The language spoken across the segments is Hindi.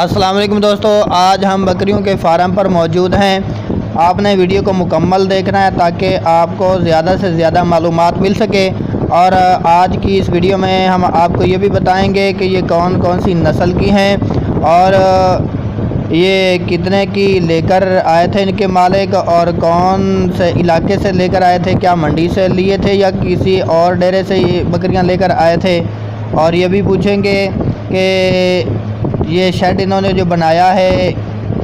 अस्सलाम वालेकुम दोस्तों, आज हम बकरियों के फार्म पर मौजूद हैं। आपने वीडियो को मुकम्मल देखना है ताकि आपको ज़्यादा से ज़्यादा मालूमात मिल सके। और आज की इस वीडियो में हम आपको ये भी बताएंगे कि ये कौन कौन सी नस्ल की हैं और ये कितने की लेकर आए थे इनके मालिक, और कौन से इलाके से लेकर आए थे, क्या मंडी से लिए थे या किसी और डेरे से ये बकरियां लेकर आए थे। और ये भी पूछेंगे कि ये शेड इन्होंने जो बनाया है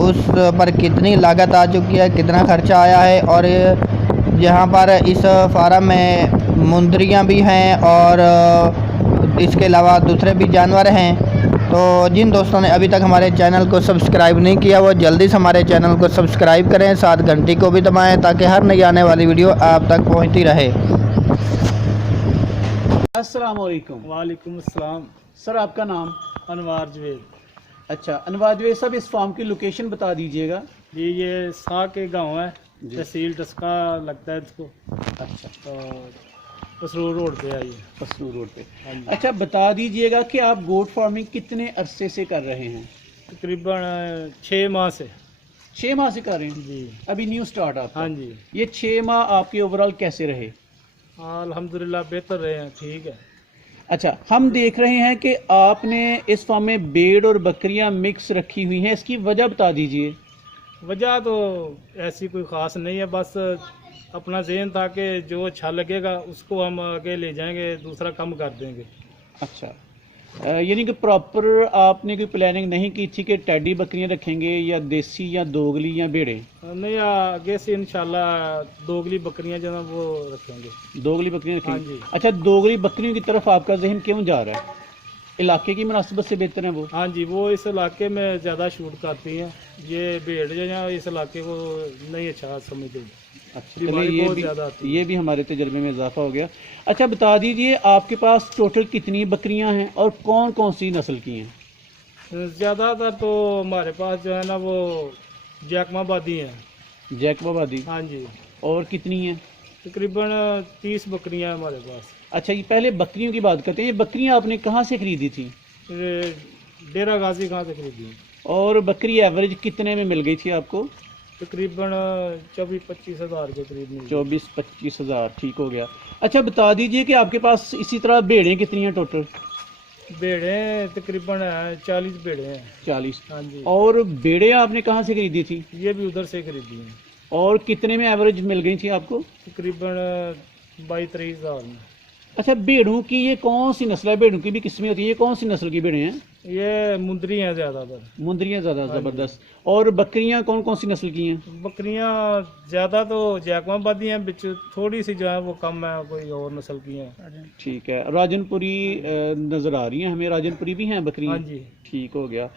उस पर कितनी लागत आ चुकी है, कितना खर्चा आया है। और यहाँ पर इस फार्म में मुंदरियाँ भी हैं और इसके अलावा दूसरे भी जानवर हैं। तो जिन दोस्तों ने अभी तक हमारे चैनल को सब्सक्राइब नहीं किया वो जल्दी से हमारे चैनल को सब्सक्राइब करें, साथ घंटी को भी दबाएं ताकि हर नई आने वाली वीडियो आप तक पहुँचती रहे। अस्सलाम वालेकुम। वालेकुम अस्सलाम। सर आपका नाम? अनवार जवेद। अच्छा अनवार जवेद साहब, इस फार्म की लोकेशन बता दीजिएगा। ये सा के गांव है, तहसील टस्का लगता है इसको। अच्छा, तो पसरूर रोड पे है ये। पसरू रोड पे। हाँ जी। अच्छा बता दीजिएगा कि आप गोट फार्मिंग कितने अरसे से कर रहे हैं? तकरीबन 6 माह से। 6 माह से कर रहे हैं जी। अभी न्यू स्टार्ट आप? हाँ जी। ये 6 माह आपके ओवरऑल कैसे रहे? हाँ अल्हम्दुलिल्लाह बेहतर रहे हैं, ठीक है। अच्छा, हम देख रहे हैं कि आपने इस फार्म में भेड़ और बकरियां मिक्स रखी हुई हैं, इसकी वजह बता दीजिए। वजह तो ऐसी कोई ख़ास नहीं है, बस अपना ज़हन था कि जो अच्छा लगेगा उसको हम आगे ले जाएंगे, दूसरा कम कर देंगे। अच्छा, यानी कि प्रॉपर आपने कोई प्लानिंग नहीं की थी कि टैडी बकरियां रखेंगे या देसी या दोगली या भेड़े? नहीं, आगे से इंशाल्लाह दोगली बकरियां जो है वो रखेंगे। दोगली बकरियां हाँ रखेंगे? जी। अच्छा, दोगली बकरियों की तरफ आपका जहन क्यों जा रहा है? इलाके की मुनासिबत से बेहतर है वो? हाँ जी, वो इस इलाके में ज़्यादा शूट करती हैं। ये भेड़ जो है इस इलाके को नहीं अच्छा समझते। अच्छा, बीमारी चलिए बहुत ज़्यादा आती है। ये भी हमारे तजर्बे में इजाफा हो गया। अच्छा बता दीजिए आपके पास टोटल कितनी बकरियां हैं और कौन कौन सी नस्ल की हैं? ज़्यादातर तो हमारे पास जो है ना वो जैकमाबादी हैं। जैकबाबादी? हाँ जी। और कितनी हैं? तकरीबन 30 बकरियां हैं हमारे पास। अच्छा, ये पहले बकरियों की बात करते हैं। ये बकरियां आपने कहाँ से खरीदी थी? ये डेरा गाजी कहाँ से खरीदी? और बकरी एवरेज कितने में मिल गई थी आपको? तकरीबन 24-25 हज़ार के करीब मिली। 24-25 हज़ार, ठीक हो गया। अच्छा बता दीजिए कि आपके पास इसी तरह भेड़ें कितनी हैं टोटल? भेड़ें तकरीबन 40 भेड़ें हैं। 40? हाँ जी। और भेड़ें आपने कहाँ से खरीदी थी? ये भी उधर से खरीदी हैं। और कितने में एवरेज मिल गई थी आपको? तकरीबन 22-23 हज़ार में। अच्छा, भेड़ों की ये कौन सी नस्ल है? भेड़ों की भी किस्में होती है, ये कौन सी नस्ल की भेड़ें हैं? ये मुंदरी हैं ज़्यादातर। मुंदरियाँ ज़्यादा हाँ जी। ज़बरदस्त। और बकरियाँ कौन कौन सी नस्ल की हैं? बकरियां ज़्यादा तो जैकमाबादी हैं, बिच थोड़ी सी जो है वो कम है, कोई और नस्ल की हैं। ठीक है, राजनपुरी नज़र आ रही हैं हमें, राजनपुरी भी हैं बकरियाँ? हाँ जी। ठीक हो गया।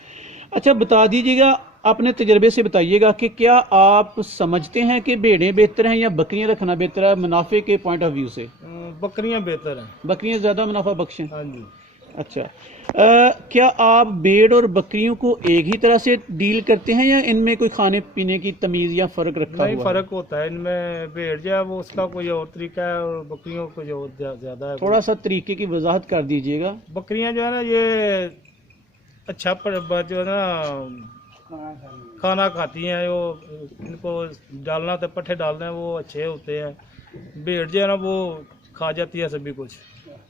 अच्छा बता दीजिएगा, अपने तजर्बे से बताइएगा कि क्या आप समझते हैं कि भेड़ें बेहतर हैं या बकरियां रखना बेहतर है मुनाफे के पॉइंट ऑफ व्यू से? बकरियां बेहतर हैं। बकरियां ज़्यादा मुनाफा बख्श हैं? हाँ जी। अच्छा, क्या आप भेड़ और बकरियों को एक ही तरह से डील करते हैं या इनमें कोई खाने पीने की तमीज़ या फ़र्क रखा नहीं, हुआ फ़र्क होता है इनमें। भेड़ जो है वो उसका कोई और तरीका है और बकरियों को जो ज़्यादा है। थोड़ा सा तरीके की वजाहत कर दीजिएगा। बकरियां जो है ना ये अच्छा जो है ना खाना खाती हैं, वो इनको डालना तो पट्ठे डालने हैं वो अच्छे होते हैं। भेड़ जो है ना वो खा जाती है सभी कुछ।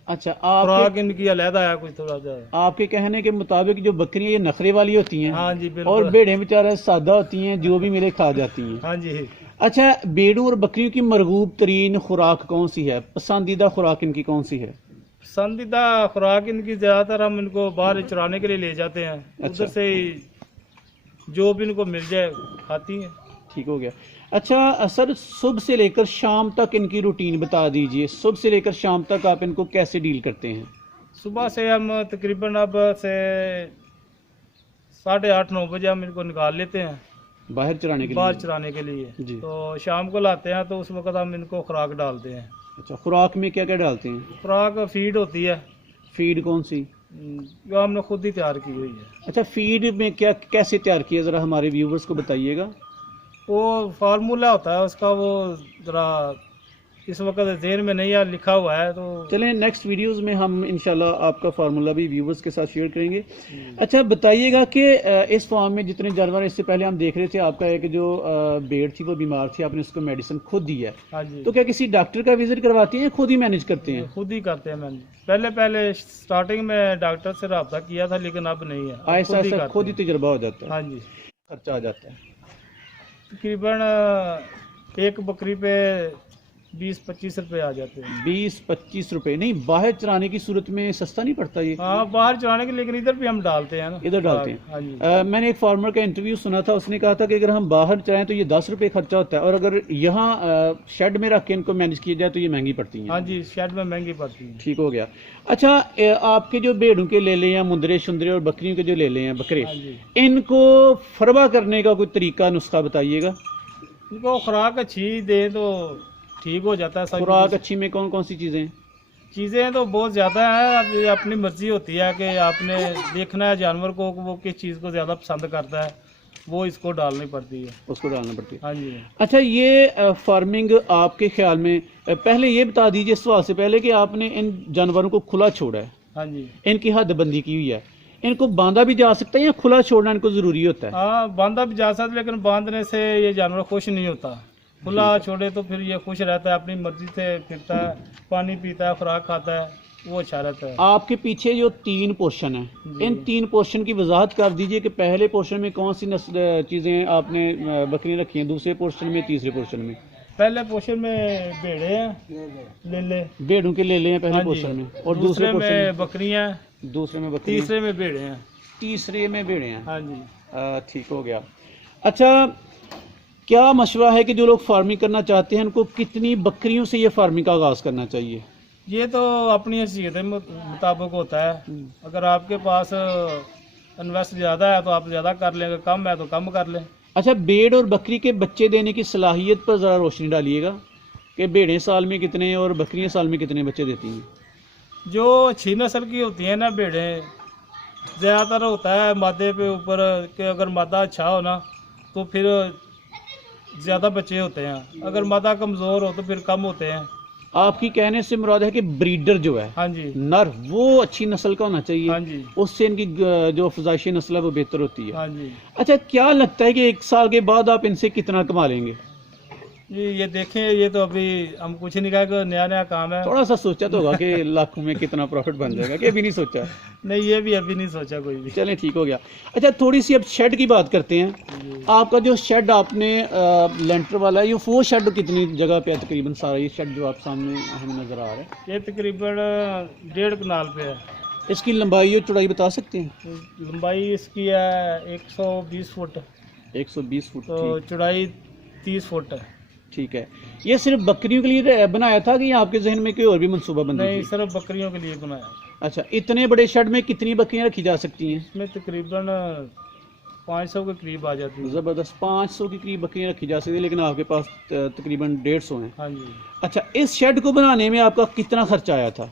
अच्छा, खुराक इनकी अलहदा है कुछ थोड़ा सा। आपके कहने के मुताबिक जो बकरियां ये नखरे वाली होती हैं? हाँ जी बिल्कुल। और भेड़ें बेचारा सादा होती हैं, जो भी मिले खा जाती हैं। हाँ जी। अच्छा, भेड़ों और बकरियों की मरगूब तरीन खुराक कौन सी है? पसंदीदा खुराक इनकी कौन सी है? पसंदीदा खुराक इनकी ज़्यादातर हम इनको बाहर चराने के लिए ले जाते हैं। अच्छा। उधर से ही जो भी इनको मिल जाए खाती हैं। ठीक हो गया। अच्छा सर, सुबह से लेकर शाम तक इनकी रूटीन बता दीजिए। सुबह से लेकर शाम तक आप इनको कैसे डील करते हैं? सुबह से हम तकरीबन अब से 8:30-9 बजे हम इनको निकाल लेते हैं बाहर चराने के बाहर लिए? चराने के लिए जी। तो शाम को लाते हैं तो उस वक्त हम इनको खुराक डालते हैं। अच्छा, खुराक में क्या क्या डालते हैं? खुराक फीड होती है। फीड कौन सी? जो हमने खुद ही तैयार की हुई है। अच्छा, फीड में क्या कैसे तैयार किया, ज़रा हमारे व्यूवर्स को बताइएगा। वो फार्मूला होता है उसका, वो ज़रा इस वक्त ज़हन में नहीं है, लिखा हुआ है तो चलें नेक्स्ट वीडियोस में हम इंशाल्लाह आपका फार्मूला भी व्यूवर्स के साथ शेयर करेंगे। अच्छा बताइएगा कि इस फार्म में जितने जानवर, इससे पहले हम देख रहे थे आपका एक जो भेड़ थी वो बीमार थी, आपने उसको मेडिसिन खुद दी है, हाँ जी। तो क्या किसी डॉक्टर का विजिट करवाते हैं या खुद ही मैनेज करते हैं? खुद ही करते हैं। मैंने पहले स्टार्टिंग में डॉक्टर से रब्ता किया था, लेकिन अब नहीं है, अब ऐसा खुद ही ऐसा करते खुद ही हैं। तजर्बा हो जाता है, हाँ जी। खर्चा आ जाता है। तकरीबन एक बकरी पे 20-25 रुपए आ जाते हैं। 20-25 रुपए नहीं, बाहर चराने की सूरत में सस्ता नहीं पड़ता ये? हाँ बाहर चलाने के, लेकिन इधर भी हम डालते हैं ना, इधर डालते हैं। हाँ जी। मैंने एक फार्मर का इंटरव्यू सुना था, उसने कहा था कि अगर हम बाहर चलाएं तो ये 10 रुपए खर्चा होता है, और अगर यहाँ शेड में रख के इनको मैनेज किया जाए तो ये महंगी पड़ती हैं। हाँ जी, शेड में महंगी पड़ती है। ठीक हो गया। अच्छा आपके जो भेड़ों के ले लें या मुंदरे शुंदरे और बकरियों के जो ले लें बकरे, हाँ जी। इनको फरवा करने का कोई तरीका नुस्खा बताइएगा। इनको खुराक अच्छी दे तो ठीक हो जाता है। सब खुराक अच्छी में कौन कौन सी चीज़ें? चीज़ें तो बहुत ज़्यादा हैं, अब ये अपनी मर्जी होती है कि आपने देखना है जानवर को वो किस चीज़ को ज़्यादा पसंद करता है, वो इसको डालनी पड़ती है, उसको डालना पड़ती है। हाँ जी। अच्छा ये फार्मिंग आपके ख्याल में पहले ये बता दीजिए सवाल से पहले कि आपने इन जानवरों को खुला छोड़ा है, हाँ जी। इनकी हदबंदी की हुई है, इनको बांधा भी जा सकता है या खुला छोड़ना इनको ज़रूरी होता है? हाँ बांधा भी जा सकता है, लेकिन बांधने से ये जानवर खुश नहीं होता। खुला छोड़े तो फिर ये खुश रहता है, अपनी मर्जी से फिरता है, पानी पीता है, खुराक खाता है, वो अच्छा रहता है। आपके पीछे जो 3 पोर्शन है, जी। इन 3 पोर्शन की वजाहत कर दीजिए कि पहले पोर्शन में कौन सी चीज़ें आपने बकरियां रखी हैं, दूसरे पोर्शन में, तीसरे पोर्शन में? पहले पोर्शन में भेड़े हैं, ले भेड़ों के ले हैं पहले हाँ जी। पोर्शन में, और दूसरे पोर्शन में बकरियां हैं, दूसरे में बकरी, तीसरे में भेड़े हैं। तीसरे में भेड़े हैं। हाँ जी। ठीक हो गया। अच्छा क्या मशवरा है कि जो लोग फार्मिंग करना चाहते हैं उनको कितनी बकरियों से ये फार्मिंग का आगाज़ करना चाहिए? ये तो अपनी हैसियत के मुताबिक होता है। अगर आपके पास इन्वेस्ट ज़्यादा है तो आप ज़्यादा कर लें, अगर कम है तो कम कर लें। अच्छा भेड़ और बकरी के बच्चे देने की सलाहियत पर ज़रा रोशनी डालिएगा कि भेड़ें साल में कितने और बकरियां साल में कितने बच्चे देती हैं? जो अच्छी नस्ल की होती हैं ना भेड़ें, ज़्यादातर होता है मादे पे ऊपर, कि अगर मादा अच्छा हो ना तो फिर ज़्यादा बच्चे होते हैं, अगर मादा कमज़ोर हो तो फिर कम होते हैं। आपकी कहने से मुराद है कि ब्रीडर जो है हाँ जी। नर वो अच्छी नस्ल का होना चाहिए, हाँ जी। उससे इनकी जो फजाइशी नस्ल है वो बेहतर होती है। हाँ जी। अच्छा क्या लगता है कि 1 साल के बाद आप इनसे कितना कमा लेंगे? ये देखें, ये तो अभी हम कुछ नहीं कहा कि नया नया काम है। थोड़ा सा सोचा तो होगा कि लाखों में कितना प्रॉफिट बन जाएगा, कि अभी नहीं सोचा? नहीं ये भी अभी नहीं सोचा कोई भी। चलें ठीक हो गया। अच्छा थोड़ी सी अब शेड की बात करते हैं। आपका जो शेड आपने लेंटर वाला है, ये वो शेड कितनी जगह पे है तकरीबन सारा ये शेड जो आप सामने हमें नज़र आ रहा है? ये तकरीबन 1.5 कनाल पे है। इसकी लंबाई और चौड़ाई बता सकते हैं? लंबाई इसकी है 120 फुट, 120 फुट। तो चौड़ाई 30 फुट है। ठीक है। ये सिर्फ बकरियों के लिए बनाया था कि आपके जहन में कोई और भी मंसूबा बंदी नहीं, थी? सिर्फ बकरियों के लिए बनाया। अच्छा इतने बड़े शेड में कितनी बकरियां रखी जा सकती हैं? इसमें तकरीबन 500 के करीब आ जाती है। ज़बरदस्त 500 के करीब बकरियां रखी जा सकती है, लेकिन आपके पास तकरीबन 150 हैं। हाँ जी। अच्छा इस शेड को बनाने में आपका कितना खर्चा आया था?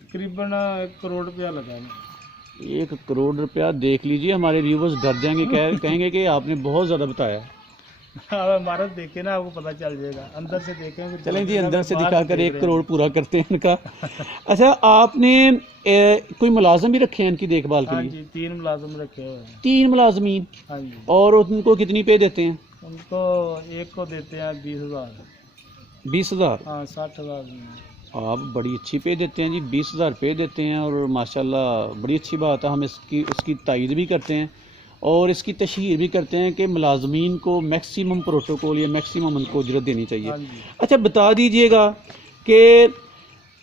तकरीबन 1 करोड़ रुपया लगा है। 1 करोड़ रुपया। देख लीजिए हमारे व्यूवर्स डर जाएंगे, कहेंगे कि आपने बहुत ज़्यादा बताया। हमारा देखे ना आपको पता चल जाएगा, अंदर से देखेंगे। चलें जी अंदर से दिखाकर 1 करोड़ पूरा करते हैं इनका। अच्छा आपने कोई मुलाजिम भी रखे हैं इनकी देखभाल के हाँ लिए? जी, 3 मुलाजिम रखे हुए हैं। 3 मुलाजमीन। हाँ जी। और उनको कितनी पे देते हैं? उनको एक को देते हैं 20,000। 20,000? हाँ 60,000। आप बड़ी अच्छी पे देते हैं जी, 20,000 पे देते हैं, और माशाल्लाह बड़ी अच्छी बात है। हम उसकी तायद भी करते हैं और इसकी तशहीर भी करते हैं कि मुलाजमीन को मैक्सिमम प्रोटोकॉल या मैक्सिमम उनको उजरत देनी चाहिए। हाँ जी। अच्छा बता दीजिएगा कि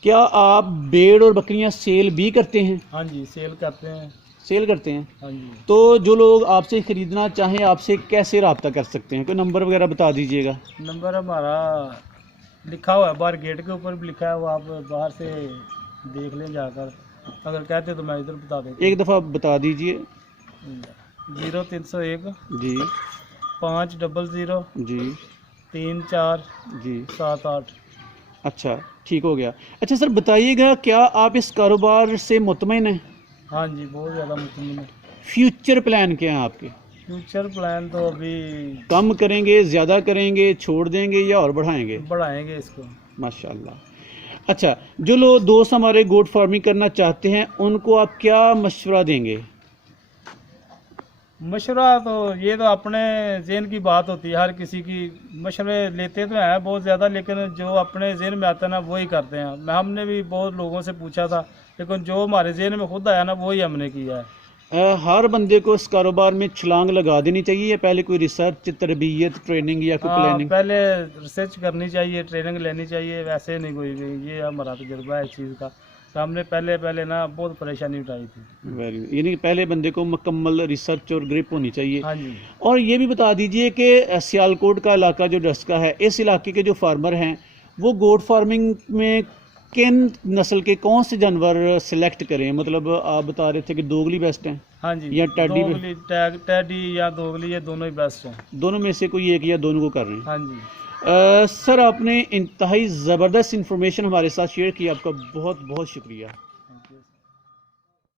क्या आप भेड़ और बकरियां सेल भी करते हैं? हाँ जी, सेल करते हैं। सेल करते हैं। हाँ जी। तो जो लोग आपसे ख़रीदना चाहें आपसे कैसे रब्ता कर सकते हैं? कोई नंबर वगैरह बता दीजिएगा। नंबर हमारा लिखा हुआ है, बाहर गेट के ऊपर भी लिखा है, वो आप बाहर से देख लें जाकर, अगर कहते तो मैं इधर बता देता। एक दफ़ा बता दीजिए। 0301 जी 500 जी 34 जी 78। अच्छा ठीक हो गया। अच्छा सर बताइएगा क्या आप इस कारोबार से मुतमईन हैं? हाँ जी, बहुत ज़्यादा मुतमिन है। फ्यूचर प्लान क्या हैं आपके? फ्यूचर प्लान तो अभी कम करेंगे, ज़्यादा करेंगे, छोड़ देंगे या और बढ़ाएंगे? बढ़ाएंगे इसको। माशाल्लाह। अच्छा, जो लोग दोस्त हमारे गोट फार्मिंग करना चाहते हैं उनको आप क्या मशवरा देंगे? मशवरा तो ये तो अपने ज़हन की बात होती है, हर किसी की मशवरे लेते तो हैं बहुत ज़्यादा, लेकिन जो अपने ज़हन में आता है ना वही करते हैं। हमने भी बहुत लोगों से पूछा था, लेकिन जो हमारे ज़हन में खुद आया ना वही हमने किया है। हर बंदे को इस कारोबार में छलांग लगा देनी चाहिए या पहले कोई रिसर्च, तरबियत, ट्रेनिंग या कोई प्लानिंग? पहले रिसर्च करनी चाहिए, ट्रेनिंग लेनी चाहिए, वैसे नहीं कोई भी। ये हमारा तजुर्बा है इस चीज़ का। हमने पहले ना बहुत परेशानी उठाई थी। वेरी, यानी कि पहले बंदे को मुकम्मल रिसर्च और ग्रिप होनी चाहिए। हाँ जी। और ये भी बता दीजिए कि सियालकोट का इलाका जो डस्का है, इस इलाके के जो फार्मर हैं वो गोट फार्मिंग में किन नस्ल के कौन से जानवर सिलेक्ट करें? मतलब आप बता रहे थे कि दोगली बेस्ट हैं हाँ जी, या टैडी? दोगली, टैडी या दोगली, ये दोनों ही बेस्ट हैं। दोनों में से कोई एक या दोनों को कर रहे हैं? हाँ जी। सर, आपने इंतहाई ज़बरदस्त इंफॉर्मेशन हमारे साथ शेयर की, आपका बहुत बहुत शुक्रिया।